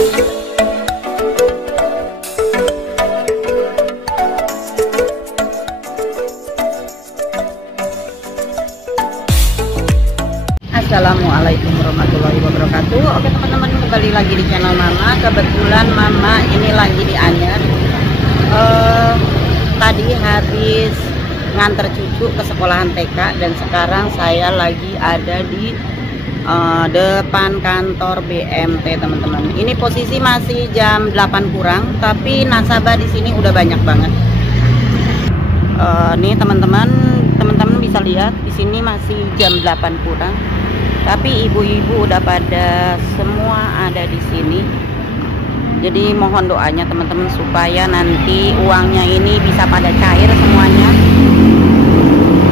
Assalamualaikum warahmatullahi wabarakatuh. Oke teman-teman, kembali lagi di channel Mama. Kebetulan Mama ini lagi di Anyer. Tadi habis nganter cucu ke sekolahan TK dan sekarang saya lagi ada di depan kantor BMT teman-teman. Ini posisi masih jam 8 kurang, tapi nasabah di sini udah banyak banget. Nih teman-teman bisa lihat di sini masih jam 8 kurang. Tapi ibu-ibu udah pada semua ada di sini. Jadi mohon doanya teman-teman supaya nanti uangnya ini bisa pada cair semuanya.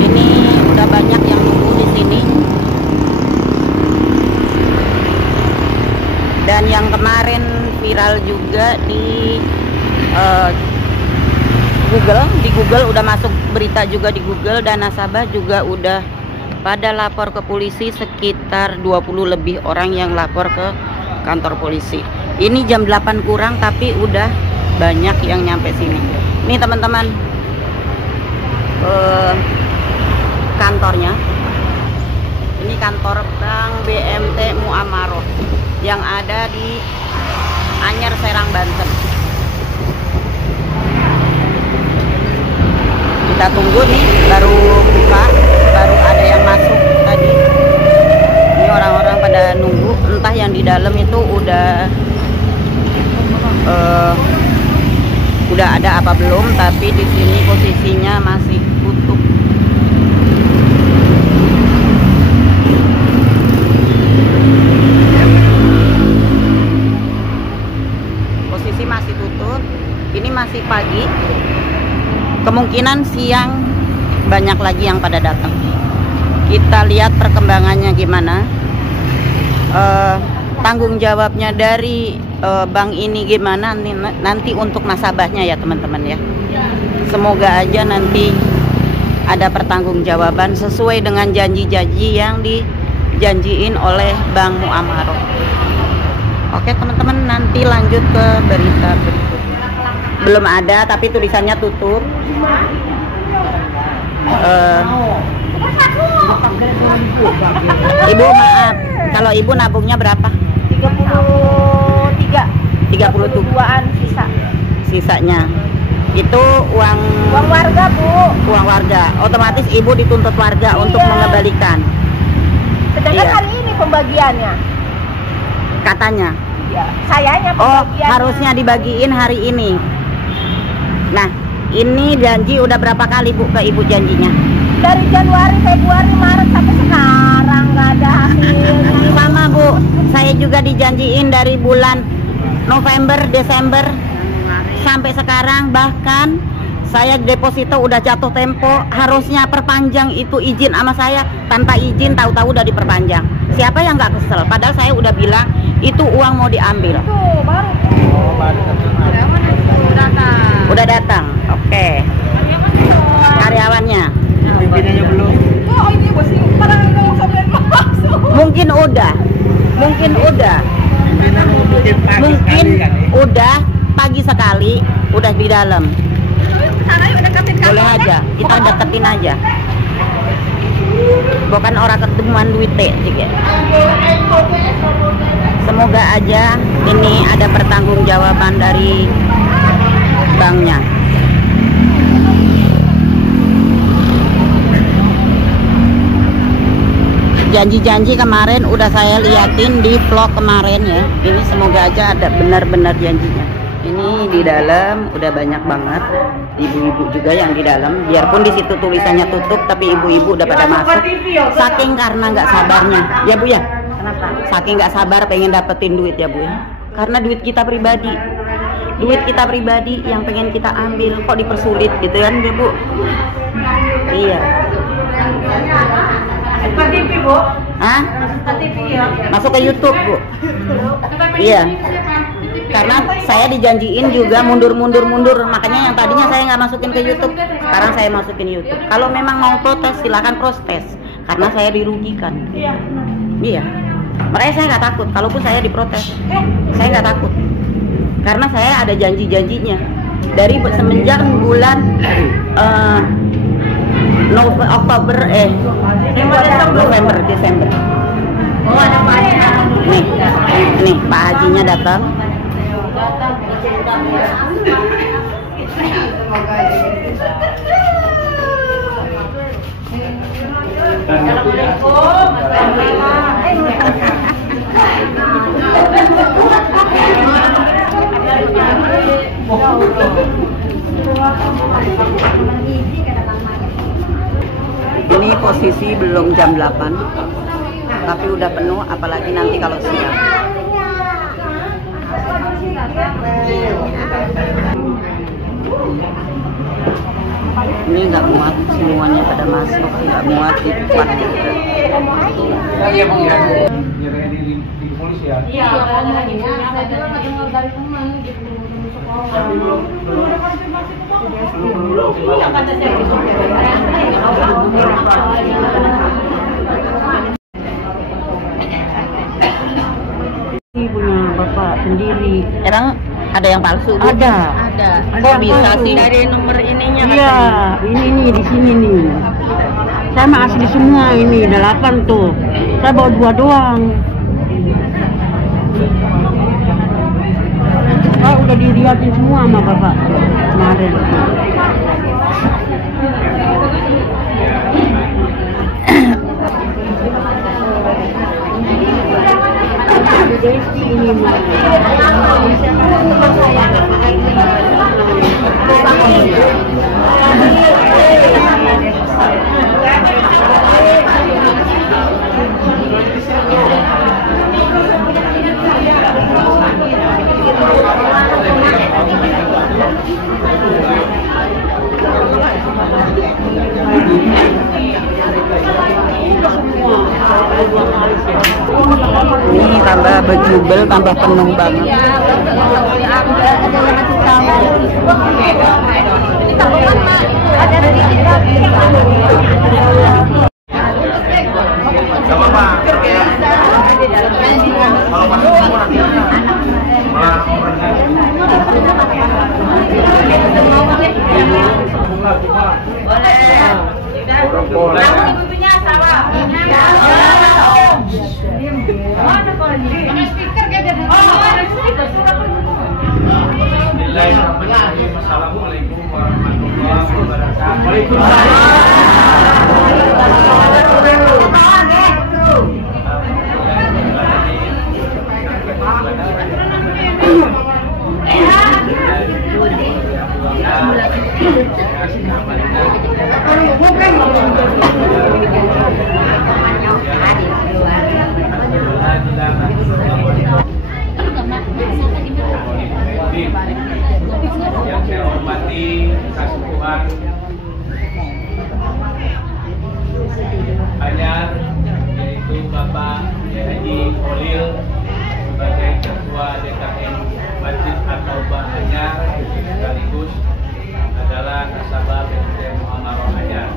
Ini udah banyak yang nunggu di sini. Dan yang kemarin viral juga di Google udah masuk berita juga di Google, dan nasabah juga udah pada lapor ke polisi. Sekitar 20 lebih orang yang lapor ke kantor polisi. Ini jam 8 kurang tapi udah banyak yang nyampe sini. Ini teman-teman kantornya. Ini kantor Bank BMT Muamaroh yang ada di Anyer, Serang, Banten. Kita tunggu nih, baru buka, baru ada yang masuk tadi. Ini orang-orang pada nunggu, entah yang di dalam itu udah ada apa belum, tapi di sini posisinya masih tutup. Posisi masih tutup. Ini masih pagi. Kemungkinan siang banyak lagi yang pada datang. Kita lihat perkembangannya gimana. Tanggung jawabnya dari bank ini gimana nanti untuk nasabahnya ya teman-teman ya. Semoga aja nanti ada pertanggungjawaban sesuai dengan janji-janji yang dijanjiin oleh Bank Muamaroh. Oke teman-teman, nanti lanjut ke berita berikutnya. Belum ada, tapi tulisannya tutup. Ibu maaf, kalau ibu nabungnya berapa? 32an sisanya. Itu uang warga, Bu. Uang warga. Otomatis ibu dituntut warga untuk mengembalikan. Sedangkan hari ini pembagiannya. Katanya. Ya, sayanya pembagiannya. Harusnya dibagiin hari ini. Nah, ini janji udah berapa kali Bu ke ibu janjinya? Dari Januari, Februari, Maret sampai sekarang nggak ada hasilnya. Sama Bu, saya juga dijanjiin dari bulan November, Desember sampai sekarang. Bahkan saya deposito udah jatuh tempo, harusnya perpanjang itu izin sama saya, tanpa izin tahu-tahu udah diperpanjang. Siapa yang nggak kesel? Padahal saya udah bilang itu uang mau diambil. Tuh, baru. Udah datang. Oke. Karyawannya. Pimpinannya belum. Oh, ini bos ini parang ngomong sampai masuk. Mungkin udah. Pimpinan mau bikin pagi Mungkin sekali kan ya? udah pagi sekali, udah di dalam. Boleh aja, kita deketin aja. Bukan orang ketemuan duit juga. Semoga aja ini ada pertanggungjawaban dari banknya. Janji-janji kemarin udah saya liatin di vlog kemarin ya. Ini semoga aja ada benar-benar janjinya. Ini di dalam udah banyak banget ibu-ibu juga yang di dalam. Biarpun di situ tulisannya tutup, tapi ibu-ibu udah pada masuk. Saking karena nggak sabarnya, ya Bu ya. Kenapa? Saking nggak sabar pengen dapetin duit ya Bu ya. Karena duit kita pribadi. Duit kita pribadi yang pengen kita ambil kok dipersulit gitu kan Bu. Iya. TV, Bu. Hah? TV ya. Masuk ke YouTube Bu. Iya. Karena saya dijanjiin juga mundur, makanya yang tadinya saya nggak masukin ke YouTube, sekarang saya masukin YouTube. Kalau memang mau protes silahkan protes, karena saya dirugikan. Iya. Makanya saya nggak takut, kalaupun saya diprotes, saya nggak takut. Karena saya ada janji-janjinya. Dari semenjak bulan November, Desember. Oh, ada Pak Haji. Nih Pak Hajinya datang. Ini posisi belum jam 8, tapi udah penuh, apalagi nanti kalau siang. Ini nggak muat, semuanya pada masuk, nggak muat di depan. Di polisi ya? Iya, lagi punya. Saya juga lagi dengar dari teman gitu. Tapi belum ada konfirmasi ke kamu. belum. Iya, kata saya gitu. Ini punya bapak sendiri. Emang ada yang palsu? Bu? Ada. Kok bisa palsu. sih? Dari nomor ininya Iya, ini nih di sini nih. Saya mah asli semua ini, 8 tuh. Saya bawa 2 doang. Saya udah dilihatin semua sama bapak kemarin. Desi ini Ini tambah bejubel, tambah penuh banget. Gak apa-apa. Kalau masuk semua nanti malah Assalamualaikum warahmatullahi wabarakatuh. Yang saya hormati kasih Tuhan Anyar, yaitu Bapak Haji Holil sebagai Ketua DKM Masjid At-Taubah Anyar, sekaligus adalah nasabah PT Muhammaroh Anyar.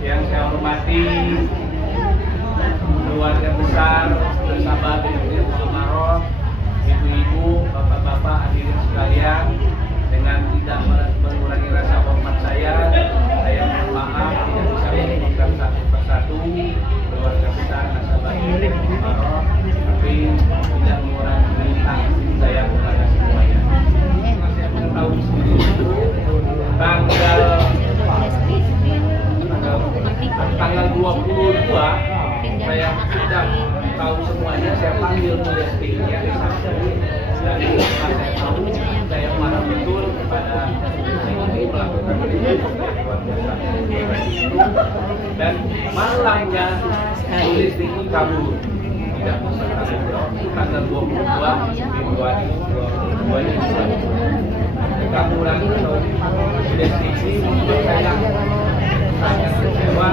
Yang saya hormati keluarga besar nasabah PT Muhammaroh, ibu-ibu, bapak-bapak, hadirin sekalian, dengan tidak mengurangi rasa hormat saya mohon maaf tidak bisa menyebutkan satu persatu keluarga besar nasabah PT Muhammaroh, tapi tidak mengurangi kasih saya kepada semuanya. Saya mengetahui sendiri tanggal 22 saya sudah tahu semuanya, saya panggil Modestinya dan saya tahu saya marah betul kepada yang melakukan dan malangnya Modesti kabur, tidak bisa tanggal 22 Februari 2022 kaburan Modesti ini membuat saya sangat kecewa,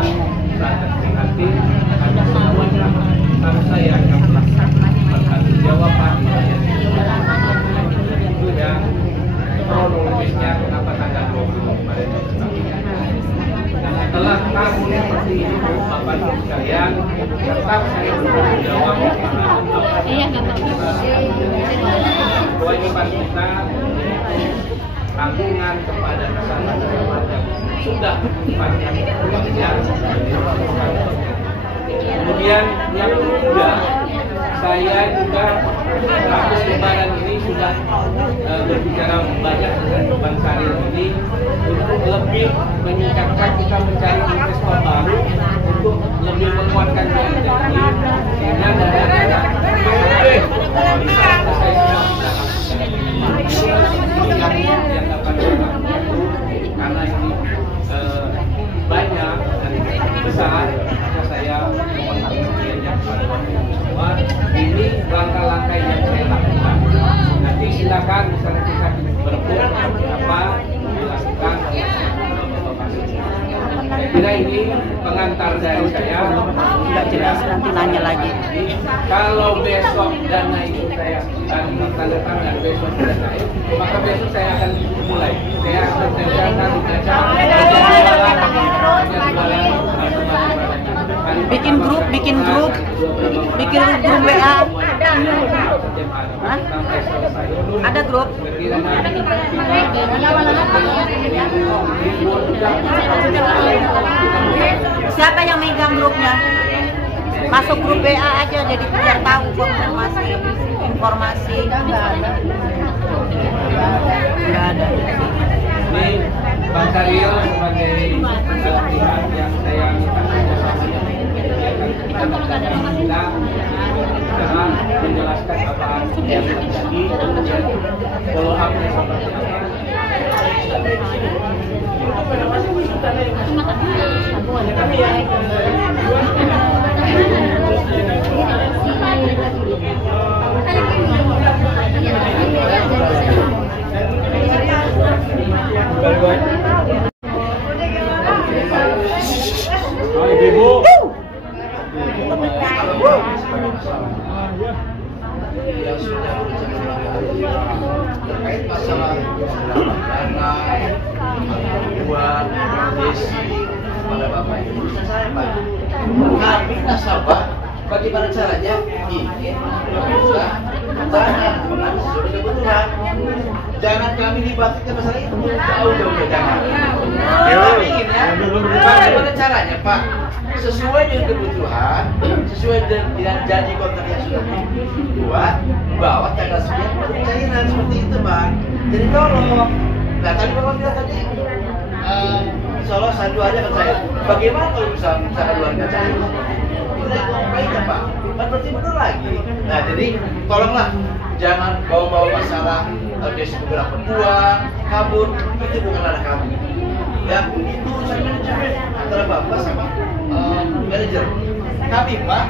sangat prihatin, karena semuanya harus saya yang bertanggung jawab itu dan kronologisnya kenapa tanggal 20 kemarin. Dan setelah kamu seperti itu Bapak Ibu sekalian, tetap saya bertanggung jawab kewajiban kita tanggungan kepada nasabah yang sudah menempatkan uangnya. Kemudian yang ketiga, saya juga habis lebaran ini sudah berbicara banyak dengan Bang Saril ini untuk lebih meningkatkan kita mencari investor baru untuk lebih menguatkan BLT ini sehingga dana-dana bisa selesai semua yang dapat dilakukan karena ini banyak dan besar, maka saya mohon pengertiannya kepada Bapak semua. Ini langkah-langkah yang saya lakukan. Nanti silakan misalnya kita berebut apa dilakukan. Saya kira ini pengantar dari saya. Tidak jelas nanti nanya lagi. Kalau besok dana itu saya tanda tangan besok sudah naik, maka besok saya akan mulai. Saya akan kerjakan bikin grup WA. Hah? Ada grup? Siapa yang megang grupnya? Masuk grup WA aja jadi biar tahu informasi. Nggak ada. Ini Bang Saril sebagai pihak yang saya minta kerjasamanya kita menjelaskan apa yang terjadi, kemudian follow up-nya seperti apa. Ibu. Yang sudah terkait masalah dana buat desi pada Bapak Ibu saya Pak. Kami nasabah bagaimana caranya ini bisa banyak sudah kebetulan. Jangan kami libatkan masalah itu jauh jangan. Kami inginnya bagaimana caranya Pak? Sesuai dengan kebutuhan, sesuai dengan janji kontrak yang sudah dibuat, bahwa tanggal 9 cairan seperti itu Bang. Jadi tolong. Nah tadi Bapak bilang tadi, insya Allah satu aja kan saya. Bagaimana kalau misalkan luar nggak cair? Kita ngapain Pak? Kan berarti benar lagi. Nah jadi tolonglah jangan bawa-bawa masalah desi beberapa uang, kabur, itu bukan ranah kami. Ya itu urusan manajemen antara Bapak sama manajer. Kami Pak,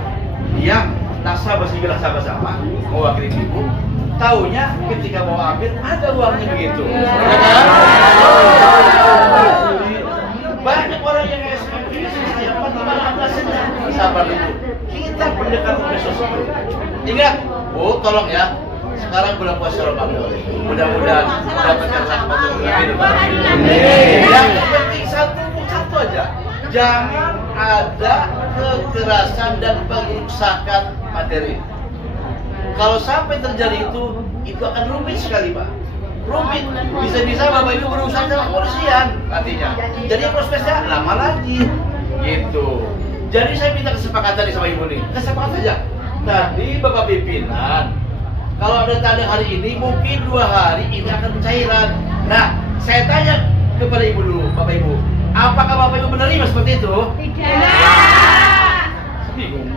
yang nasabah bilang sama-sama mewakili ibu, taunya ketika mau ambil ada uangnya begitu. Banyak orang yang saya sabar dulu. Kita pendekatan sosial. Ingat, Bu, tolong ya. Sekarang bulan puasa Ramadan. Mudah-mudahan mendapatkan rahmat dari yang penting satu aja. Jangan ada kekerasan dan pengerusakan materi. Kalau sampai terjadi itu akan rumit sekali Pak. Rumit, bisa-bisa Bapak Ibu berurusan sama kepolisian nantinya. Jadi prosesnya lama lagi, gitu. Jadi saya minta kesepakatan nih sama Ibu nih, kesepakatan aja. Tadi Bapak pimpinan, kalau ada tanda hari ini, mungkin 2 hari ini akan pencairan. Nah, saya tanya kepada Ibu dulu, Bapak Ibu, apakah Bapak Ibu menerima seperti itu? Tidak. Bingung.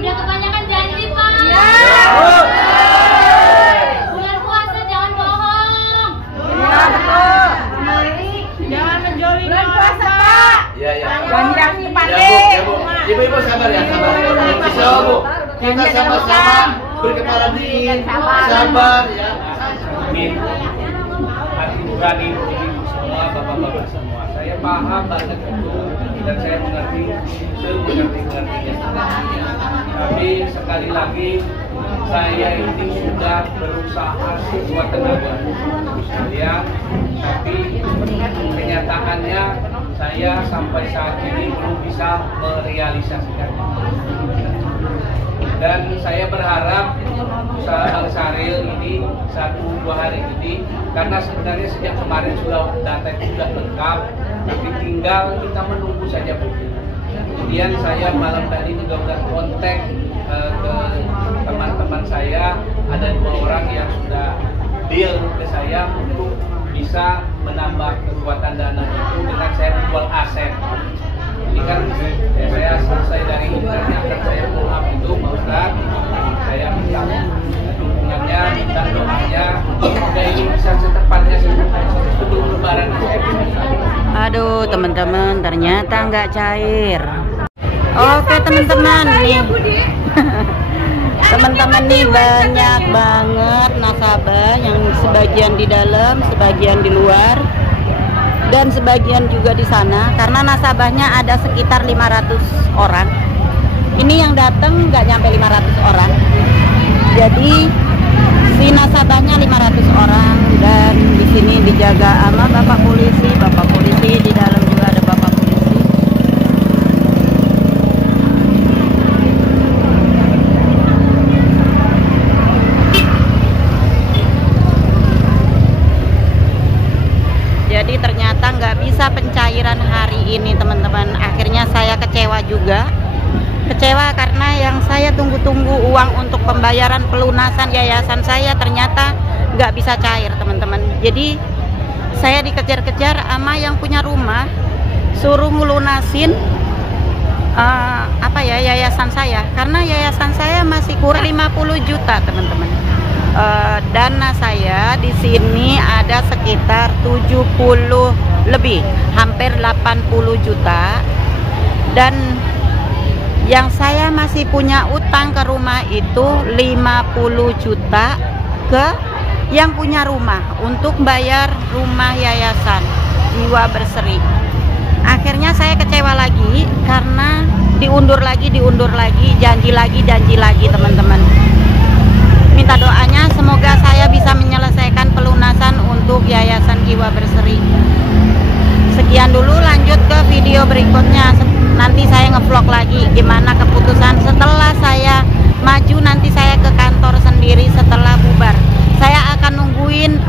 Udah kebanyakan janji Pak. Bulan puasa jangan bohong. Jangan menjolimi bulan puasa Pak. Ya. Janji Ya Bu. Ibu sabar ya, sabar. Insya Allah Bu, kita sama-sama berkepala dingin, sabar ya. Amin. Hati nurani ibu semua, bapak-bapak semua. Saya paham banget itu dan saya mengerti semengerti-mengertinya. Tapi sekali lagi saya ini sudah berusaha sekuat tenaga sekalian, tapi kenyataannya saya sampai saat ini belum bisa merealisasikannya. Dan saya berharap usaha Bang Saril ini 1-2 hari ini, karena sebenarnya sejak kemarin sudah data itu sudah lengkap, tapi tinggal kita menunggu saja Bu. Kemudian saya malam tadi juga sudah kontak ke teman-teman saya, ada 2 orang yang sudah deal ke saya untuk bisa menambah kekuatan dana itu dengan saya menjual aset. Ini kan ya, saya selesai dari internet akan saya pull up itu Pak Ustaz. Saya minta dukungannya, minta doanya, semoga ini bisa secepatnya sebelum lebaran. Aduh teman-teman, ternyata nggak cair. Oke teman-teman nih. Teman-teman nih banyak banget nasabah yang sebagian di dalam, sebagian di luar, dan sebagian juga di sana, karena nasabahnya ada sekitar 500 orang. Ini yang datang nggak nyampe 500 orang. Jadi si nasabahnya 500 orang, dan di sini dijaga sama Bapak polisi di dalam juga ada Bapak polisi. Jadi ternyata nggak bisa pencairan hari ini teman-teman. Akhirnya saya kecewa juga. Kecewa karena yang saya tunggu-tunggu uang untuk pembayaran pelunasan yayasan saya ternyata nggak bisa cair teman-teman. Jadi saya dikejar-kejar sama yang punya rumah, suruh ngelunasin yayasan saya, karena yayasan saya masih kurang 50 juta teman-teman. Dana saya di sini ada sekitar 70 lebih, hampir 80 juta, dan yang saya masih punya utang ke rumah itu 50 juta ke yang punya rumah untuk bayar rumah yayasan Jiwa Berseri. Akhirnya saya kecewa lagi karena diundur lagi, janji lagi teman-teman. Minta doanya semoga saya bisa menyelesaikan pelunasan untuk Yayasan Jiwa Berseri. Sekian dulu, lanjut ke video berikutnya. Nanti saya ngevlog lagi gimana keputusan setelah saya maju, nanti saya ke kantor sendiri setelah bubar. Saya akan nungguin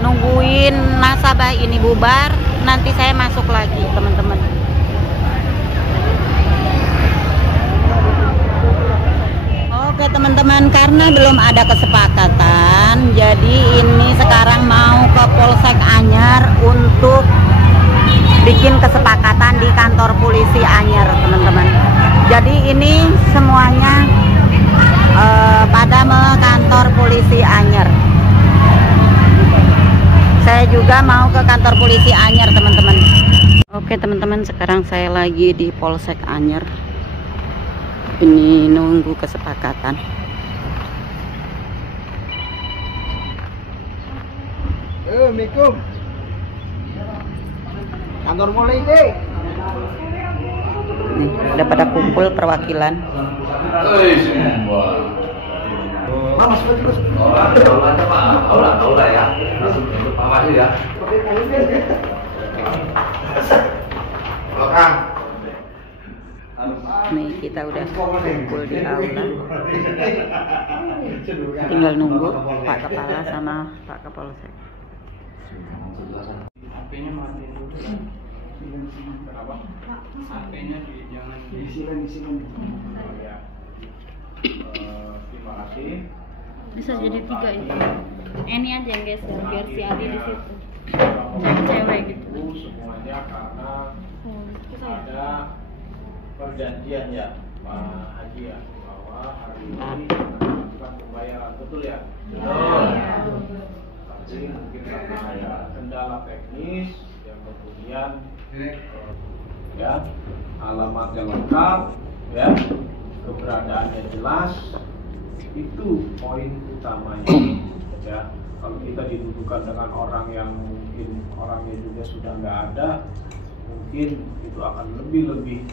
nungguin nasabah ini bubar, nanti saya masuk lagi teman-teman. Oke teman-teman, karena belum ada kesepakatan, jadi ini sekarang mau ke Polsek Anyer untuk bikin kesepakatan di kantor polisi Anyer teman-teman. Jadi ini semuanya pada kantor polisi Anyer. Saya juga mau ke kantor polisi Anyer teman-teman. Oke teman-teman, sekarang saya lagi di Polsek Anyer. Ini nunggu kesepakatan. Assalamualaikum. Kantor polisi. Nih, udah pada kumpul perwakilan. Mas, ya. Makasih ya. Belakang. Nih kita udah kumpul di aula, tinggal nunggu Pak Kepala sama Pak Kapolsek. HP-nya matiin dulu. Kenapa? HP-nya jangan diisikan. Ya. Terima kasih. Bisa jadi 3 itu. Ini aja yang geser biar si Adi di situ. Cewek gitu. Semuanya karena ada perjanjian ya Pak Haji ya, bahwa hari ini akan pembayaran, betul ya? Betul. Tapi mungkin ada kendala teknis yang kemudian ya alamatnya lengkap ya, keberadaannya jelas, itu poin utamanya ya. Kalau kita didudukan dengan orang yang mungkin orangnya juga sudah nggak ada, mungkin itu akan lebih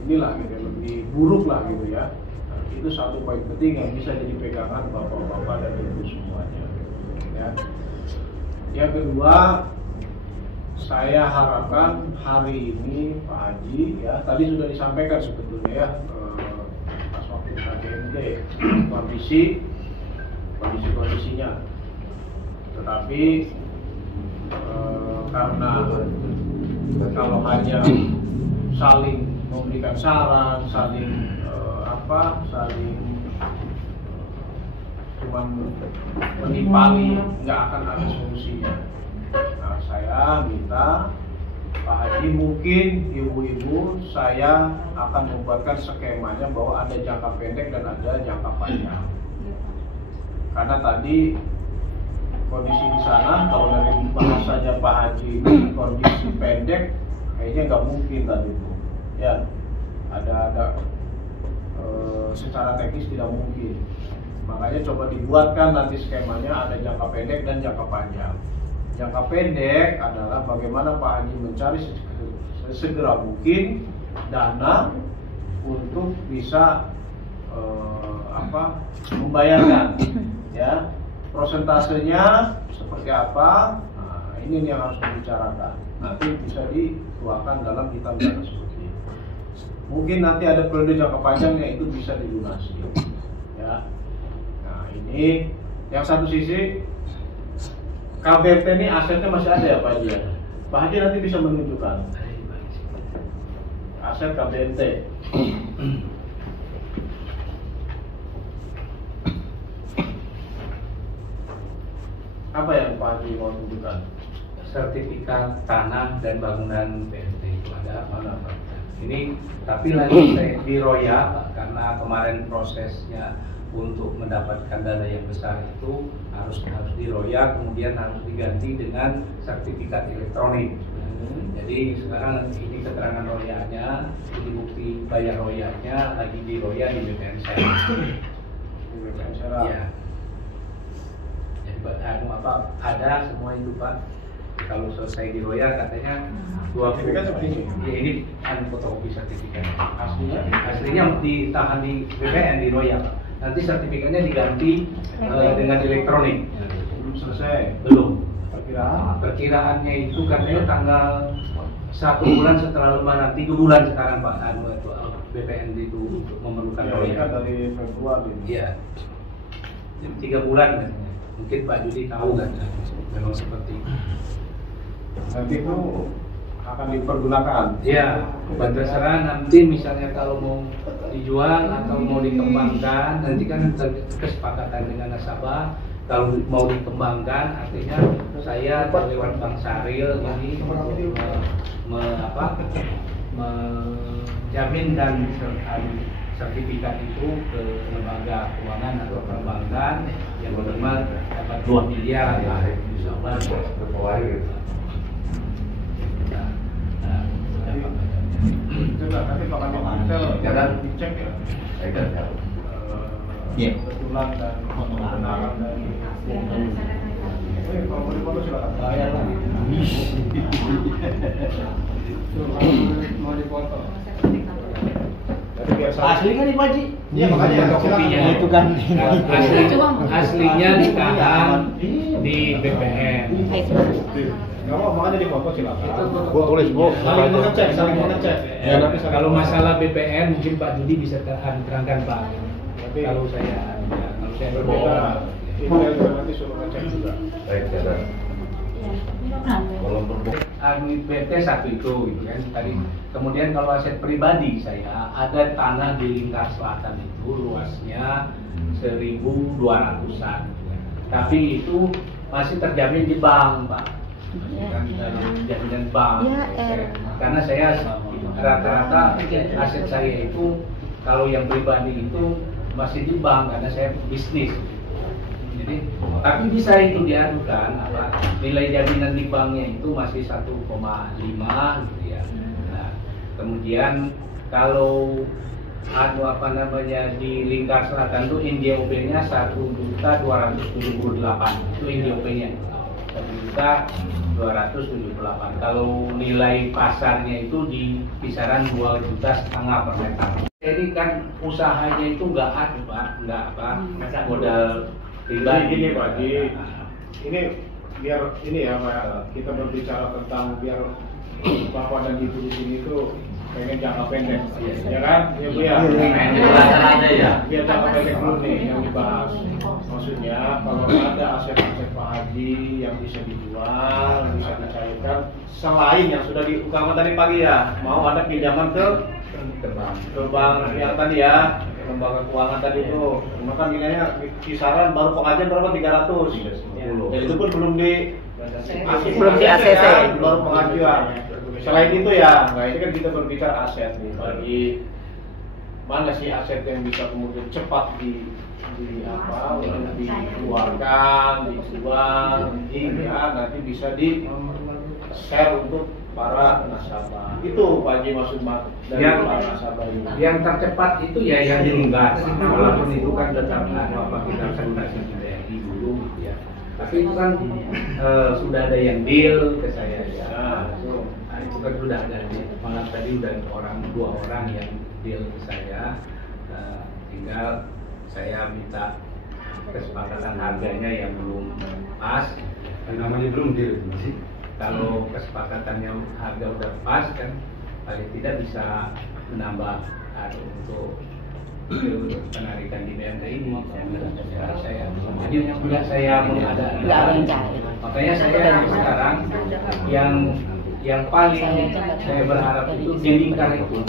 inilah gitu, lebih buruk lah gitu ya. Nah, itu satu poin penting yang bisa jadi pegangan bapak-bapak dan ibu semuanya ya. Yang kedua, Saya harapkan hari ini Pak Haji ya, tadi sudah disampaikan sebetulnya ya pas waktu KGMD kondisinya, tetapi karena kalau hanya saling memberikan saran, saling cuman menimpali, nggak akan ada solusinya. Nah, saya minta Pak Haji, mungkin ibu-ibu, saya akan membuatkan skemanya bahwa ada jangka pendek dan ada jangka panjang. Karena tadi kondisi di sana, kalau dari bahasanya Pak Haji ini kondisi pendek, kayaknya nggak mungkin tadi itu. Ya, ada secara teknis tidak mungkin. Makanya coba dibuatkan nanti skemanya, ada jangka pendek dan jangka panjang. Jangka pendek adalah bagaimana Pak Haji mencari sesegera mungkin dana untuk bisa membayarkan, ya, prosentasenya seperti apa. Nah, ini yang harus dibicarakan. Nanti bisa dituangkan dalam hitam dana seperti ini. Mungkin nanti ada periode jangka panjangnya, itu bisa dilunasi, ya. Nah, ini yang satu sisi. KBRT ini asetnya masih ada ya Pak Haji? Pak Haji nanti bisa menunjukkan aset KBRT. Apa yang Pak Haji mau tunjukkan? Sertifikat tanah dan bangunan BNT itu ada mana Pak? Ini tapi lagi saya diroyak Pak, karena kemarin prosesnya untuk mendapatkan dana yang besar itu harus diroyak, kemudian harus diganti dengan sertifikat elektronik. Jadi sekarang ini keterangan royaknya, ini bukti bayar royaknya lagi diroyak di BPN saya. Di BPN saya. Ya. Jadi ada semua itu Pak. Kalau selesai diroyak katanya 20. Sertifikat seperti ini. Ya, ini fotokopi sertifikat. Aslinya ditahan di BPN diroyak. Nanti sertifikatnya diganti dengan elektronik. belum selesai. Belum. Perkiraan. Perkiraannya itu katanya tanggal 1 bulan setelah Lebaran, 3 bulan sekarang Pak. BPN itu untuk memerlukan Ya, ini kan dari Februari. Iya. 3 bulan katanya. Mungkin Pak Judi tahu kan? Memang seperti itu. Nanti itu akan dipergunakan. Ya, berdasarkan nanti misalnya kalau mau dijual atau mau dikembangkan, nanti kan kesepakatan dengan nasabah. Kalau mau dikembangkan, artinya saya lewat Bang Saril ini menjaminkan sertifikat itu ke lembaga keuangan atau perbankan yang menerima dapat 2 miliar ya, insya Allah. Coba nanti Pak Kapol dicek ya. Iya. Kebetulan dan kebenaran dari kalau mau dipoto silakan. Bayar lah. Mau dipoto. Jadi biar Asli kan nih Pak Haji? Iya, makanya Fotokopinya. silakan. Itu kan. Aslinya ditahan di BPN. Nggak mau, makanya dipoto silakan. Gua tulis Bu. Saling mengecek. Ya, kalau masalah BPN mungkin Pak Judi bisa diterangkan Pak. Berarti Kalau saya berbeda, email juga nanti suruh ngecek juga. Baik, ya. Kalau PT satu itu gitu kan tadi. Kemudian kalau aset pribadi saya ada tanah di Lingkar Selatan itu luasnya 1.200-an. Tapi itu masih terjamin di bank, Pak. Kan jaminan bank. Karena saya rata-rata aset saya itu kalau yang pribadi itu masih di bank karena saya bisnis. Jadi, tapi bisa itu diadukan nilai jaminan di banknya itu masih 1,5 gitu ya. Nah, kemudian kalau di Lingkar Selatan itu NJOP-nya 1.278 itu NJOP-nya 1.278. Kalau nilai pasarnya itu di kisaran 2,5 juta per meter. Jadi kan usahanya itu nggak ada Pak, nggak modal pribadi. Gini Pak Haji, ini biar ini ya Pak, kita berbicara tentang biar Bapak dan Ibu di sini itu pengen jangka pendek, ya kan? Ya Bu ya. Biar jangka pendek dulu nih yang dibahas. Maksudnya kalau ada aset-aset Pak Haji yang bisa dijual, bisa dicairkan, selain yang sudah diungkapkan tadi pagi ya, mau ada pinjaman ke bank yang tadi ya, lembaga keuangan tadi itu, cuma kan nilainya kisaran baru pengajian berapa 300, dan itu pun belum di ACC, baru pengajuan. Selain itu ya, nah ini kan kita berbicara aset nih, bagi mana sih aset yang bisa kemudian cepat dikeluarkan, dijual, hingga nanti bisa di share untuk para nasabah. Itu Pak Haji maksud dari para nasabah ini. Yang tercepat itu ya yang dilunggas. Walaupun itu kan tetap apa kita presentasi dari dulu ya. Tapi itu kan sudah ada yang deal ke saya ya. Itu kan sudah ada. Malah tadi udah dua orang yang deal ke saya. Tinggal saya minta kesepakatan harganya yang belum pas. Namanya belum deal sih. Kalau kesepakatannya harga udah pas kan paling tidak bisa menambah untuk penarikan dividend ini. Saya jadi nggak saya mau ada. Makanya saya sekarang yang paling saya berharap itu di lingkar itu.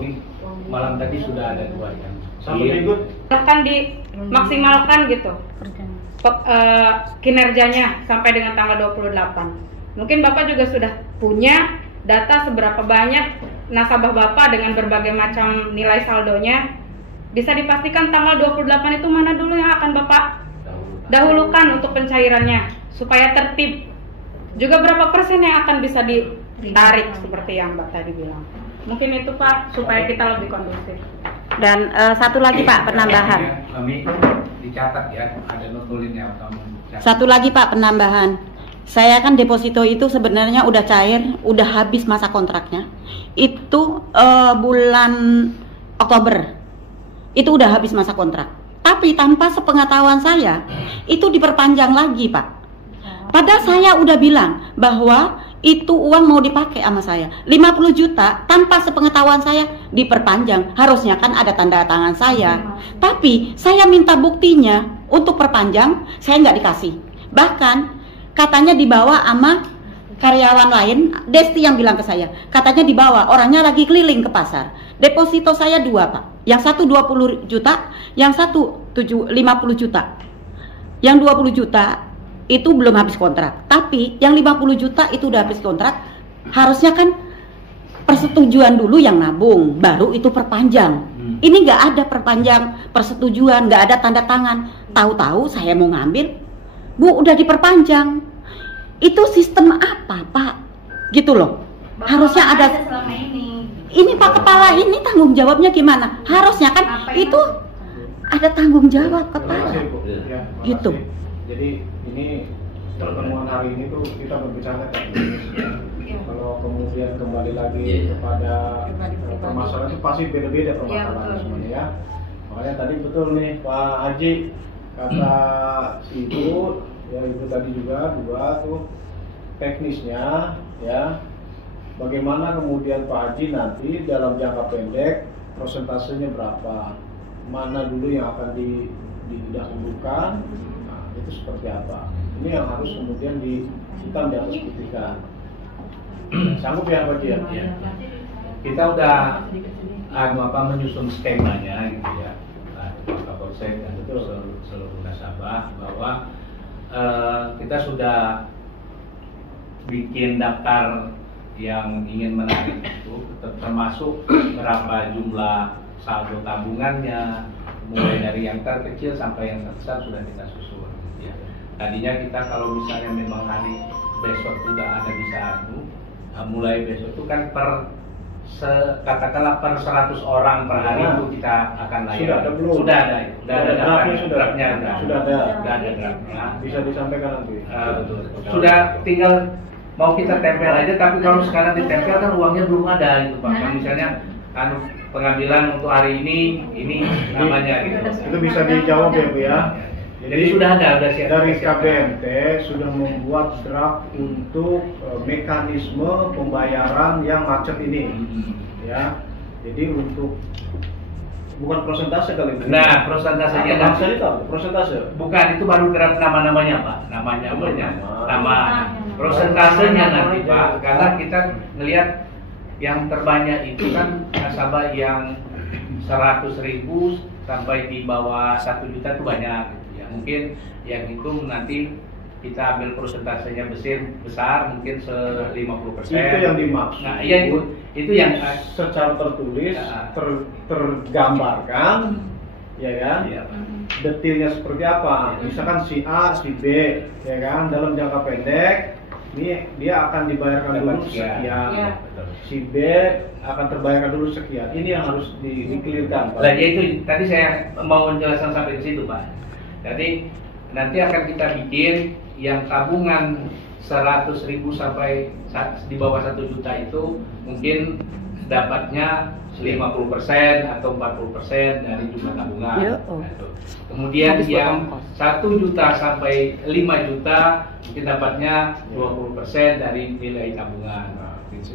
Ini malam tadi sudah ada 2 yang satu minggu akan dimaksimalkan gitu kinerjanya sampai dengan tanggal 28. Mungkin Bapak juga sudah punya data seberapa banyak nasabah Bapak dengan berbagai macam nilai saldonya. Bisa dipastikan tanggal 28 itu mana dulu yang akan Bapak dahulukan untuk pencairannya supaya tertib. Juga berapa persen yang akan bisa ditarik seperti yang Mbak tadi bilang. Mungkin itu Pak supaya kita lebih kondusif. Dan satu lagi Pak penambahan. Kami dicatat ya, ada notulinnya kamu. Satu lagi Pak penambahan. Saya kan deposito itu sebenarnya udah cair, udah habis masa kontraknya. Itu bulan Oktober. Itu udah habis masa kontrak. Tapi tanpa sepengetahuan saya, itu diperpanjang lagi, Pak. Padahal saya udah bilang bahwa itu uang mau dipakai sama saya. 50 juta tanpa sepengetahuan saya diperpanjang. Harusnya kan ada tanda tangan saya. Tapi saya minta buktinya untuk perpanjang, saya nggak dikasih. Bahkan katanya dibawa sama karyawan lain, Desti yang bilang ke saya, katanya dibawa, orangnya lagi keliling ke pasar. Deposito saya 2 Pak, yang satu 20 juta, yang satu 50 juta. Yang 20 juta itu belum habis kontrak, tapi yang 50 juta itu udah habis kontrak. Harusnya kan persetujuan dulu yang nabung, baru itu perpanjang. Ini nggak ada perpanjang persetujuan, nggak ada tanda tangan. Tahu-tahu saya mau ngambil, Bu, udah diperpanjang. Itu sistem apa, Pak? Gitu loh. Bapak harusnya ada selama ini Pak Kepala ini tanggung jawabnya gimana? Harusnya kan itu ada tanggung jawab kepala. Ya, gitu. Jadi ini pertemuan hari ini tuh kita berbicara teknis. Kalau kemudian kembali lagi kepada permasalahan itu pasti beda-beda permasalahan semuanya ya. Makanya tadi betul nih Pak Haji kata Ibu, ya Ibu tadi juga 2 tuh teknisnya ya. Bagaimana kemudian Pak Haji nanti dalam jangka pendek persentasenya berapa? Mana dulu yang akan didahulukan? Nah, itu seperti apa? Ini yang harus kemudian hitam di atas putih kan. Sanggup ya Pak Haji ya? Ya. Kita udah menyusun skemanya gitu ya. Pak Kapolsek dan seluruh nasabah bahwa kita sudah bikin daftar yang ingin menarik itu, termasuk berapa jumlah saldo tabungannya, mulai dari yang terkecil sampai yang terbesar sudah kita susun. Ya. Tadinya kita kalau misalnya memang hari besok sudah ada bisa mulai besok itu kan katakanlah per 100 orang per hari itu kita akan layar. Sudah ada belum? Sudah ada draftnya. Sudah ada draftnya. Bisa disampaikan nanti. Sudah tinggal mau kita tempel aja, tapi kalau sekarang ditempel kan uangnya belum ada gitu Pak. Misalnya pengambilan untuk hari ini namanya gitu. Itu bisa dijawab ya Bu ya. Jadi sudah siap. Dari KBMT sudah membuat draft untuk mekanisme pembayaran yang macet ini, ya. Jadi untuk bukan persentase kali ini. Nah, persentasenya maksudnya itu persentase. Bukan, itu baru draft nama-namanya Pak. Nama persentasenya nanti Pak. Karena kita ngelihat yang terbanyak itu kan nasabah yang 100.000 sampai di bawah 1 juta itu banyak. Mungkin yang itu nanti kita ambil persentasenya besar mungkin 50%. Itu yang dimaksud. Nah, iya itu yang secara tertulis tergambarkan, ya kan? Iya. Detailnya seperti apa? Misalkan si A, si B, ya kan? Dalam jangka pendek ini dia akan dibayarkan dulu sekian. Ya. Si B akan terbayarkan dulu sekian. Ini yang harus di-clearkan, Pak. Nah, itu tadi saya mau menjelaskan sampai ke situ, Pak. Jadi nanti akan kita bikin yang tabungan 100.000 sampai di bawah 1 juta itu mungkin dapatnya 50% atau 40% dari jumlah tabungan. Kemudian yang 1 juta sampai 5 juta mungkin dapatnya 20% dari nilai tabungan.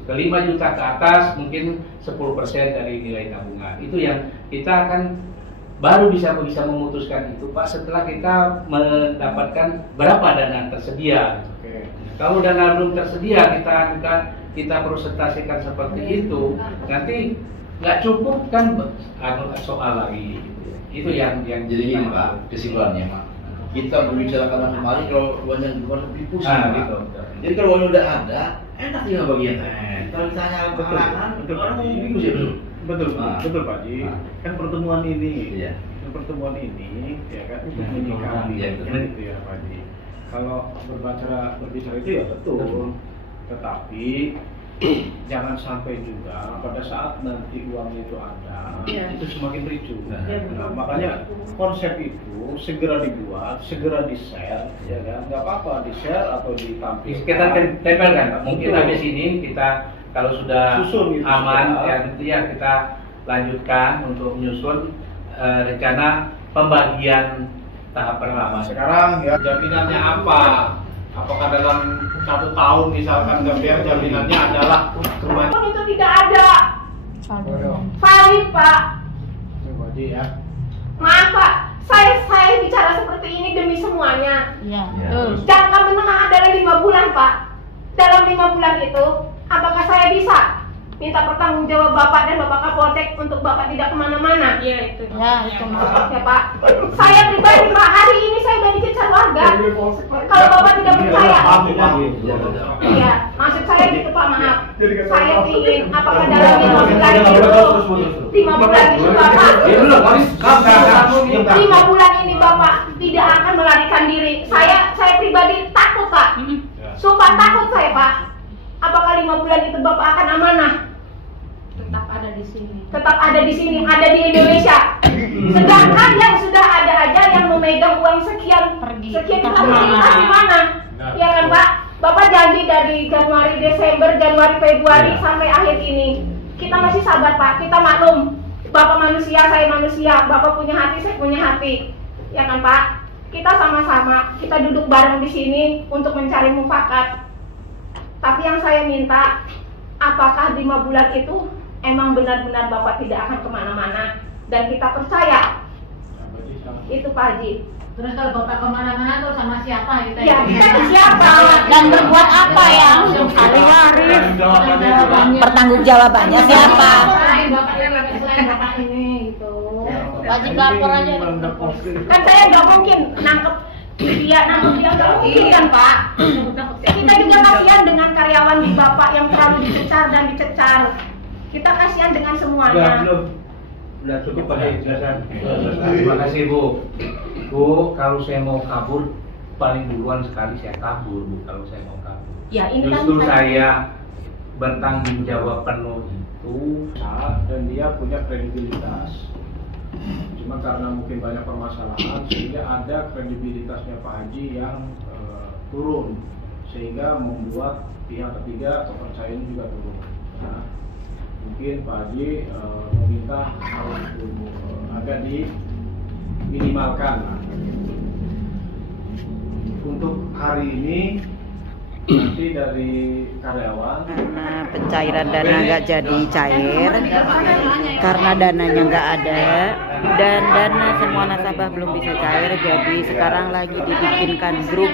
Ke 5 juta ke atas mungkin 10% dari nilai tabungan. Itu yang kita akan baru bisa memutuskan itu Pak setelah kita mendapatkan berapa dana tersedia. Kalau dana belum tersedia kita presentasikan seperti itu, nanti nggak cukup kan soal lagi. Itu yang jadi gini Pak, kesimpulannya Pak. Kita berbicara karena kemarin kalau uang yang bukan lebih pusing gitu. Jadi kalau uang udah ada, enak tinggal bagian kalau ditanya pengalaman, orang mau bingung sih betul. Betul Pak Ji. Kan pertemuan ini, ya kan untuk menyikapi itu ya Pak Ji. Kalau berbicara itu ya betul. Tetapi jangan sampai juga pada saat nanti uang itu ada, itu semakin ricuh. Nah, makanya konsep itu segera dibuat, segera di-share, ya kan? Nggak apa-apa di-share atau ditampilkan. Kita tempelkan Pak. Mungkin habis ini kita kalau sudah aman ya kita lanjutkan untuk menyusun rencana pembagian tahap pertama. Sekarang ya jaminannya apa? Apakah dalam 1 tahun misalkan biar jaminannya adalah rumah itu tidak ada valid Pak. Coba aja ya. Maaf Pak, saya bicara seperti ini demi semuanya. Jangka menengah adalah 5 bulan Pak. Dalam 5 bulan itu apakah saya bisa minta pertanggungjawab Bapak dan Bapak Kapolsek untuk Bapak tidak kemana-mana? Iya itu. Itu maksudnya Pak. Saya pribadi Pak, hari ini saya udah dicecar warga. Kalau Bapak tidak percaya. Iya, maksud saya gitu Pak, maaf. Saya ingin apakah dalam 5 bulan itu 5 bulan itu Bapak 5 bulan ini Bapak tidak akan melarikan diri. Saya pribadi takut Pak. Sumpah takut saya Pak. Apakah 5 bulan itu Bapak akan amanah? Tetap ada di sini. Tetap ada di sini, ada di Indonesia. Sedangkan yang sudah ada aja yang memegang uang sekian juta rupiah di mana? Ya kan Pak? Bapak janji dari Januari, Desember, Januari, Februari sampai akhir ini. Kita masih sabar Pak, kita maklum. Bapak manusia, saya manusia. Bapak punya hati, saya punya hati. Ya kan Pak? Kita sama-sama, kita duduk bareng di sini untuk mencari mufakat. Tapi yang saya minta, apakah 5 bulan itu emang benar-benar Bapak tidak akan kemana-mana dan kita percaya? Itu Pak Haji. Terus kalau Bapak kemana-mana tuh sama siapa kita? Ya, kita ke siapa? Dan berbuat apa ya? Hari-hari. Pertanggungjawabannya siapa? Selain Bapak yang lagi selain Bapak ini gitu. Wajib lapor aja. Kan saya nggak mungkin nangkep dia nggak mungkin kan Pak. Kita juga kasihan dengan karyawan di Bapak yang terlalu dicecar dan dicecar. Kita kasihan dengan semuanya. Udah cukup Pak. Terima kasih Bu. Bu, kalau saya mau kabur paling duluan sekali saya kabur Bu. Kalau saya mau kabur. Ya ini kan justru saya bertanggung jawab penuh itu dan dia punya kredibilitas. Cuma karena mungkin banyak permasalahan sehingga ada kredibilitasnya Pak Haji yang turun sehingga membuat pihak ketiga kepercayaan juga turun. Nah, mungkin Pak Haji meminta harus agak diminimalkan lah. untuk hari ini nanti dari karyawan karena pencairan dana nggak jadi cair, karena dananya nggak ada dan dana semua nasabah belum bisa cair, jadi sekarang lagi dibikinkan grup.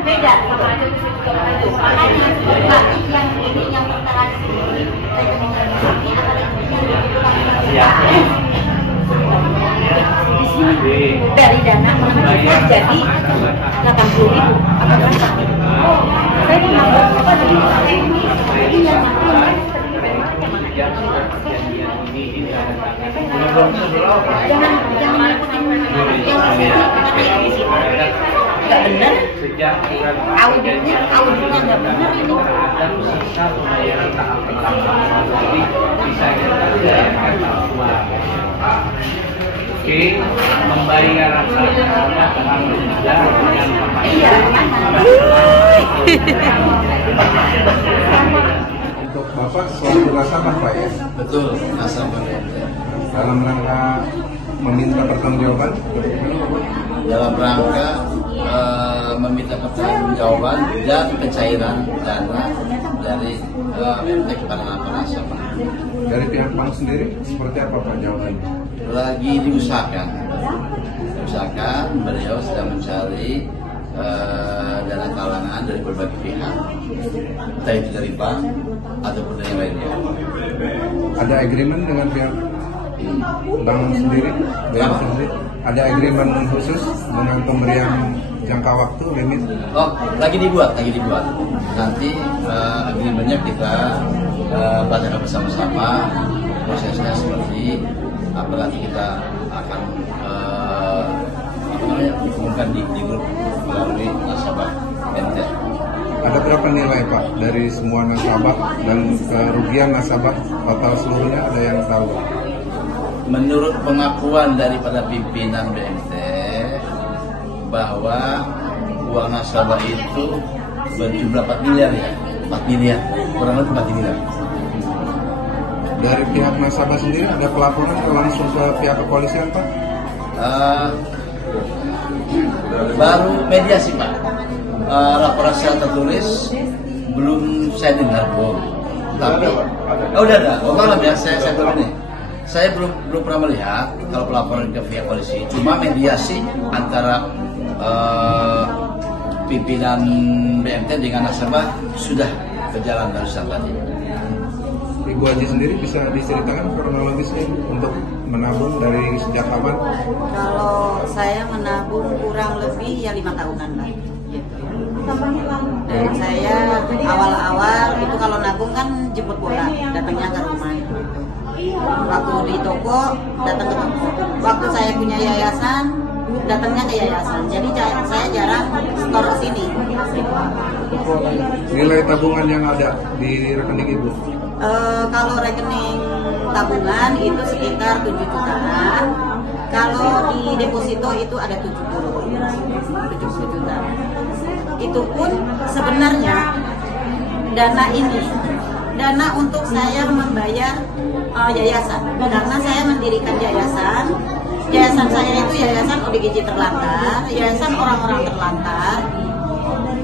Beda yang ini yang pertama dari dana mengajukan jadi 80.000. Saya menambah apa ini yang nggak benar. Sejak bulan auditnya nggak benar ini. dan sisa pembayaran tahap pertama, jadi bisa kita bayarkan tahap 2. Oke, membayar sama tahap 3 dengan Iya. Untuk Bapak selaku nasabah Pak ya? Betul, nasabah. Dalam rangka meminta pertanggungjawaban? Dalam rangka meminta pertanggungjawaban dan pencairan dana dari BMT kepada nasabah. Dari pihak bank sendiri seperti apa Pak jawabannya? Lagi diusahakan, beliau sedang mencari dana talangan dari berbagai pihak, entah itu dari bank ataupun dari yang lainnya. Ada agreement dengan pihak bank sendiri? Bank sendiri? Ada agreement khusus dengan pemberian jangka waktu limit? Oh, lagi dibuat. Nanti agreementnya kita bacakan bersama-sama prosesnya seperti apa, nanti kita akan diumumkan di grup melalui nasabah BMT. Ada berapa nilai Pak dari semua nasabah dan kerugian nasabah total seluruhnya, ada yang tahu? Menurut pengakuan daripada pimpinan BMT bahwa uang nasabah itu berjumlah 4 miliar ya, 4 miliar, kurang lebih 4 miliar. Dari pihak nasabah sendiri ada pelaporan langsung ke pihak kepolisian Pak? Baru mediasi Pak. Laporan secara tertulis belum saya dengar Bu. Tapi udah ada. Oh kalau ya saya dulu nih. Saya belum pernah melihat kalau pelaporan ke pihak polisi. Cuma mediasi antara pimpinan BMT dengan nasabah sudah berjalan barusan tadi. Ibu Haji sendiri bisa diceritakan kronologisnya untuk menabung dari sejak kapan? Kalau saya menabung kurang lebih ya 5 tahunan lah. Dan saya awal-awal itu kalau nabung kan jemput bola, datangnya ke rumah. Waktu di toko datang ke toko. Waktu saya punya yayasan datangnya ke yayasan. Jadi saya jarang store ke sini. Nilai tabungan yang ada di rekening Ibu? Kalau rekening tabungan itu sekitar 7 jutaan. Kalau di deposito itu ada 70 juta. Itu pun sebenarnya dana ini dana untuk saya membayar yayasan, karena saya mendirikan yayasan saya itu yayasan ODGJ terlantar, yayasan orang-orang terlantar.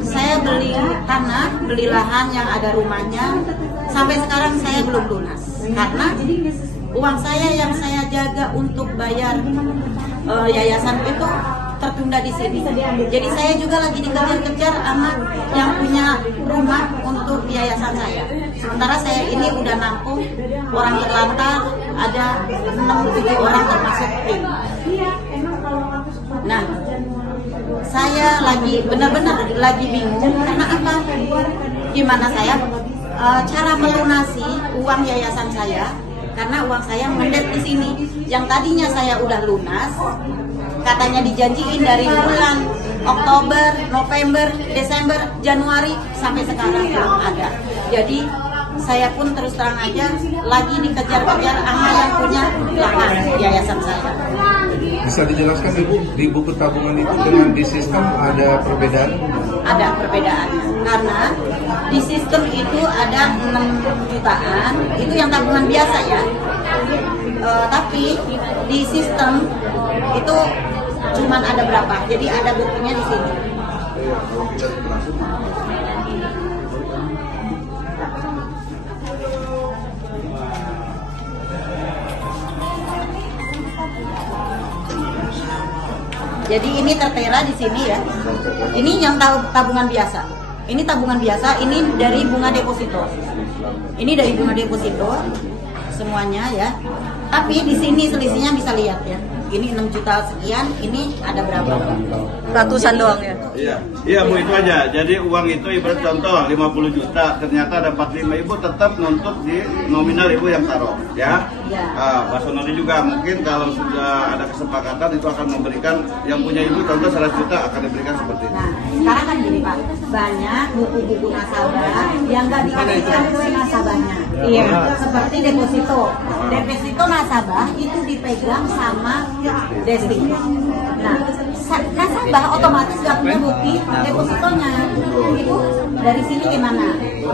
Saya beli tanah, beli lahan yang ada rumahnya, sampai sekarang saya belum lunas karena uang saya yang saya jaga untuk bayar yayasan itu tertunda di sini. Jadi saya juga lagi dikejar-kejar sama yang punya rumah untuk yayasan saya. Sementara saya ini udah nampung orang terlantar, ada 6-7 orang termasuk tim. Nah, saya lagi benar-benar lagi bingung karena apa? Gimana saya cara melunasi uang yayasan saya? Karena uang saya mengendap di sini. Yang tadinya saya udah lunas, katanya dijanjiin dari bulan Oktober, November, Desember, Januari sampai sekarang belum ada. Jadi saya pun terus terang aja lagi dikejar-kejar sama yang punya lahan yayasan saya. Bisa dijelaskan Ibu, di buku tabungan itu dengan di sistem ada perbedaan? Ada perbedaannya, karena di sistem itu ada 6 jutaan, itu yang tabungan biasa ya. Tapi di sistem itu cuman ada berapa, jadi ada buktinya di sini. Jadi ini tertera di sini ya. Ini yang tabungan biasa. Ini tabungan biasa, ini dari bunga deposito. Ini dari bunga deposito semuanya ya. Tapi di sini selisihnya bisa lihat ya. Ini 6 juta sekian, ini ada berapa? Ratusan doang ya? Iya Bu, itu aja. Jadi uang itu ibarat contoh 50 juta, ternyata ada 45, Ibu tetap nuntut di nominal Ibu yang taruh ya. Pak Sonori juga mungkin kalau sudah ada kesepakatan itu akan memberikan yang punya Ibu contoh 100 juta akan diberikan seperti itu. Nah, sekarang kan gini Pak, banyak buku-buku nasabah yang nggak dikasihkan ke nasabahnya. Iya. Seperti deposito. Deposito nasabah itu dipegang sama Desti. Nah, nasabah otomatis nggak punya bukti depositonya. Itu dari sini gimana?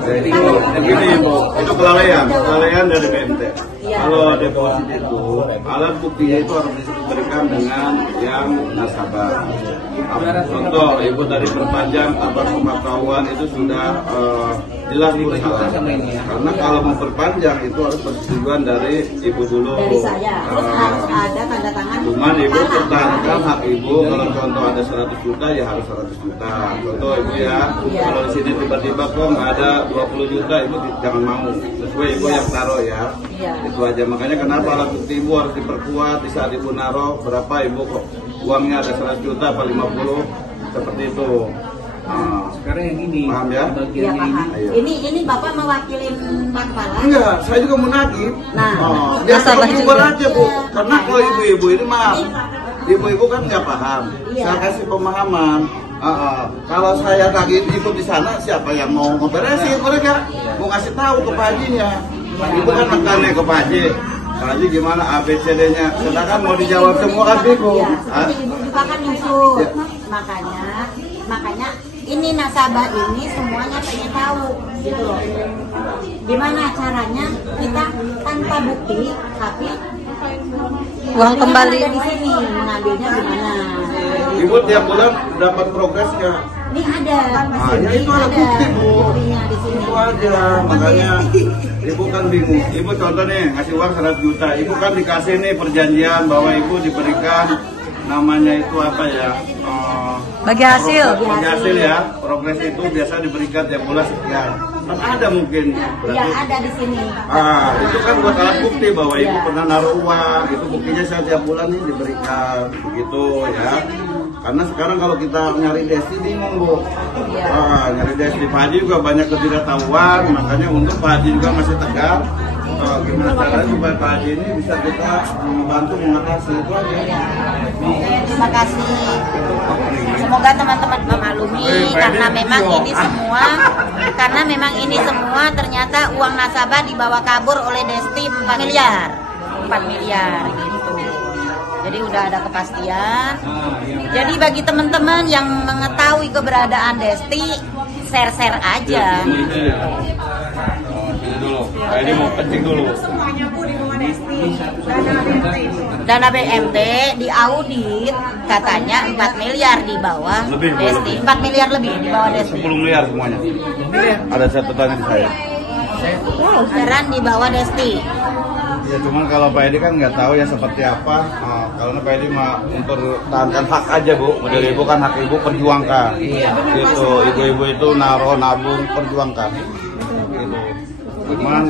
Begini Ibu, itu kelalaian dari BMT. Kalau deposit itu alat buktinya itu harus diberikan dengan yang nasabah. Contoh Ibu tadi perpanjang tabak pengetahuan itu sudah jelas Bu salah. Karena kalau mau perpanjang itu harus persetujuan dari Ibu dulu. Dari saya. Terus harus ada tanda tangan. Cuman Ibu pertahankan hak Ibu, kalau contoh ada 100 juta ya harus 100 juta. Contoh Ibu ya, kalau di sini tiba-tiba kok nggak ada 20 juta, Ibu jangan mau. Sesuai Ibu yang taruh ya. Itu aja. Makanya kenapa alat bukti Ibu harus diperkuat di saat Ibu naruh berapa Ibu kok uangnya ada 100 juta apa 50 seperti itu. Sekarang yang ini paham ya? Iya paham. Ini Bapak mewakilin Pak Kepala? Enggak, saya juga mau nagih. Nah, dia bubar aja Bu. Karena kalau ibu-ibu ini maaf, ibu-ibu kan nggak paham. Saya kasih pemahaman. Kalau saya nagih ibu di sana, siapa yang mau ngeberesin? Mereka mau ngasih tahu ke Pak Hajinya. Ibu kan makannya ke Pak Haji. Pak Haji gimana ABCD-nya? Sedangkan mau dijawab semua kan bingung. Ibu juga kan nyusul. Makanya ini nasabah ini semuanya pengen tahu gitu loh. Gimana caranya kita tanpa bukti tapi uang kembali di sini mengambilnya gimana? Ibu tiap bulan dapat progresnya. Ini ada. Ya itu ada bukti Bu. Itu aja. Makanya Ibu kan bingung. Ibu contoh nih ngasih uang 100 juta. Ibu kan dikasih nih perjanjian bahwa Ibu diberikan namanya itu apa ya? Bagi hasil. Bagi hasil ya. Progres itu biasa diberikan tiap bulan sekian. Kan ada mungkin. Ya ada di sini. Itu kan buat alat bukti bahwa Ibu pernah naruh uang. Itu buktinya saya tiap bulan nih diberikan. Begitu ya. Karena sekarang kalau kita nyari Desti bingung Bu. Nyari Desti Pak Haji juga banyak ketidaktahuan. Makanya untuk Pak Haji juga masih tegar. Gimana caranya supaya Pak Haji ini bisa kita membantu mengatasi itu aja. Terima kasih. Semoga teman-teman memaklumi karena memang ini semua ternyata uang nasabah dibawa kabur oleh Desti 4 miliar gitu. Jadi udah ada kepastian. Jadi bagi teman-teman yang mengetahui keberadaan Desti, share aja. Ini mau penting dulu. Dana BMT diaudit katanya 4 miliar di bawah Desti. 4 miliar lebih di bawah Desti. 10 miliar semuanya. Ada catatannya di saya. Beneran di bawah Desti. Ya cuman kalau Pak Edi kan nggak tahu ya seperti apa. Kalau Pak Edi mah mempertahankan hak aja Bu. Model Ibu kan hak Ibu perjuangkan. Gitu. Ibu-ibu itu naruh nabung perjuangkan. Gitu. Cuman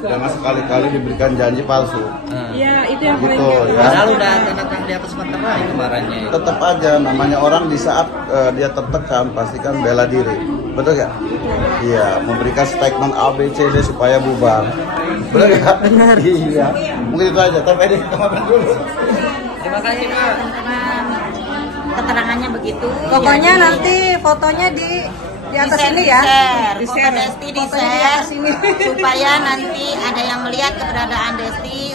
jangan sekali-kali diberikan janji palsu. Iya, itu yang paling gitu, ya. Padahal udah tanda tangan di atas materai kemarinnya. Tetap aja namanya orang di saat dia tertekan pasti kan bela diri. Betul nggak? Iya, memberikan statement A, B, C, D supaya bubar. Benar nggak? Benar. Iya. Mungkin itu aja. Tapi ini kemarin dulu. Terima kasih Pak. Keterangannya begitu. Pokoknya nanti fotonya di atas ini ya. Foto Desti di share supaya nanti ada yang melihat keberadaan Desti.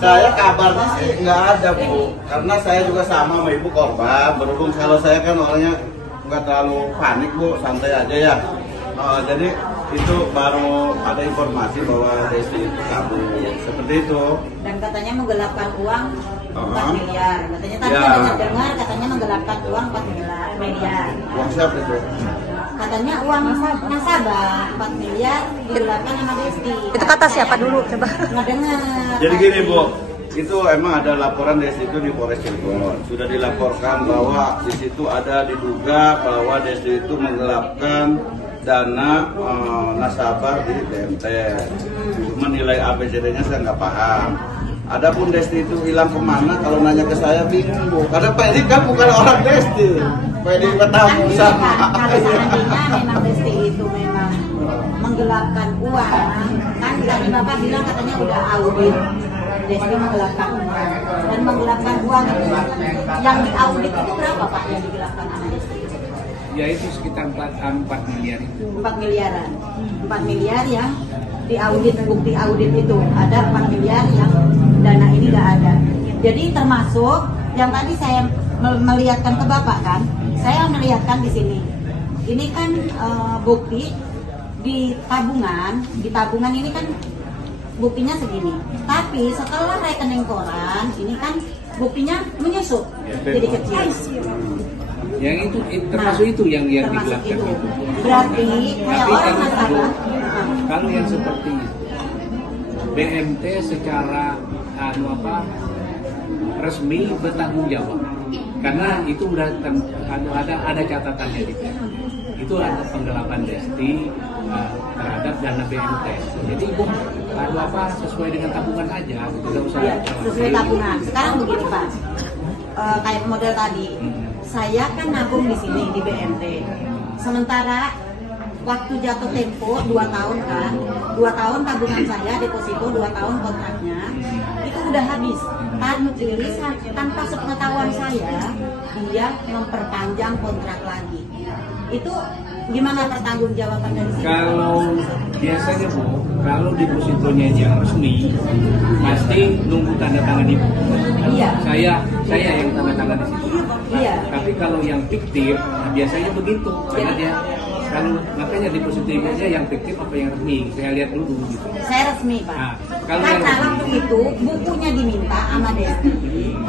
Saya kabarnya sih nggak ada Bu, karena saya juga sama Ibu korban. Berhubung kalau saya kan orangnya nggak terlalu panik Bu, santai aja ya. Jadi itu baru ada informasi bahwa Desti itu kabur seperti itu. Dan katanya menggelapkan uang 4 miliar. Katanya tadi ada dengar katanya menggelapkan uang 4 miliar. Uang siapa itu? Katanya uang nasabah 4 miliar digelapkan sama Desti. Itu kata siapa dulu coba? Nggak dengar. Jadi gini Bu, itu emang ada laporan Desti itu di Polres Cirebon. Sudah dilaporkan bahwa di situ ada diduga bahwa Desti itu menggelapkan dana nasabah di BMT. Cuma nilai ABCD-nya saya nggak paham. Adapun Desti itu hilang kemana? Kalau nanya ke saya bingung Bu. Karena Pak Edi kan bukan orang Desti. Pak Edi bertamu sama. Kalau seandainya memang Desti itu memang menggelapkan uang, kan tadi Bapak bilang katanya udah audit. Desti menggelapkan uang dan menggelapkan uang itu yang diaudit itu berapa Pak yang digelapkan sama Desti? Ya itu sekitar 4 miliar itu. 4 miliaran. 4 miliar yang diaudit, bukti audit itu ada 4 miliar yang dana ini nggak ada. Jadi termasuk yang tadi saya melihatkan ke Bapak kan, saya melihatkan di sini. Ini kan bukti di tabungan ini kan buktinya segini. Tapi setelah rekening koran ini kan buktinya menyusut jadi kecil. Yang itu termasuk itu yang termasuk digelapkan itu. itu. Berarti kayak orang nasabah. Kalau yang seperti itu, BMT secara resmi bertanggung jawab, karena itu udah ada catatannya di BMT. Itu ada penggelapan Desti terhadap dana BMT. Jadi Ibu sesuai dengan tabungan aja, tidak usah. Ya, sesuai tabungan. Sekarang begini Pak, kayak model tadi, saya kan nabung di sini di BMT. Sementara waktu jatuh tempo 2 tahun kan, 2 tahun tabungan saya deposito 2 tahun kontraknya itu udah habis. Tanpa sepengetahuan saya, dia memperpanjang kontrak lagi. Itu gimana pertanggungjawaban dari sini? Kalau biasanya Bu, kalau depositonya yang resmi, pasti nunggu tanda tangan Ibu. Iya. Saya yang tanda tangan di situ. Iya. Tapi kalau yang fiktif, biasanya begitu, karena dia makanya depositonya yang fiktif apa yang resmi, saya lihat dulu gitu. Saya resmi Pak. Nah, kalau karena yang waktu itu bukunya diminta sama Desti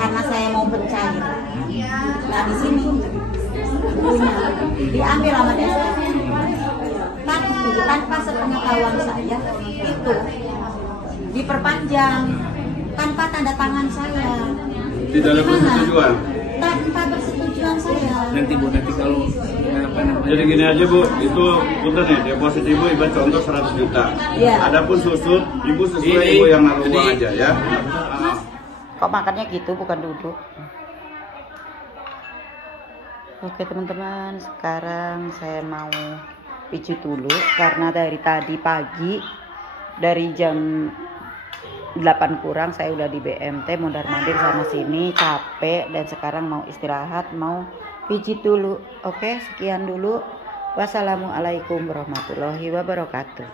karena saya mau pencair. Nah di sini bukunya diambil sama Desti. Tapi tanpa sepengetahuan saya itu diperpanjang tanpa tanda tangan saya. Di dalam persetujuan. Tanpa persetujuan saya. Nanti Bu, kalau Jadi gini aja Bu, itu punten ya, deposit Ibu ibarat contoh 100 juta. Iya. Adapun susut, Ibu sesuai Ibu yang naruh uang aja ya. Kok makannya gitu bukan duduk? Oke teman-teman, sekarang saya mau pijit dulu karena dari tadi pagi dari jam 8 kurang saya udah di BMT mondar-mandir sana sini capek dan sekarang mau istirahat, mau pijit dulu. Oke, sekian dulu. Wassalamualaikum warahmatullahi wabarakatuh.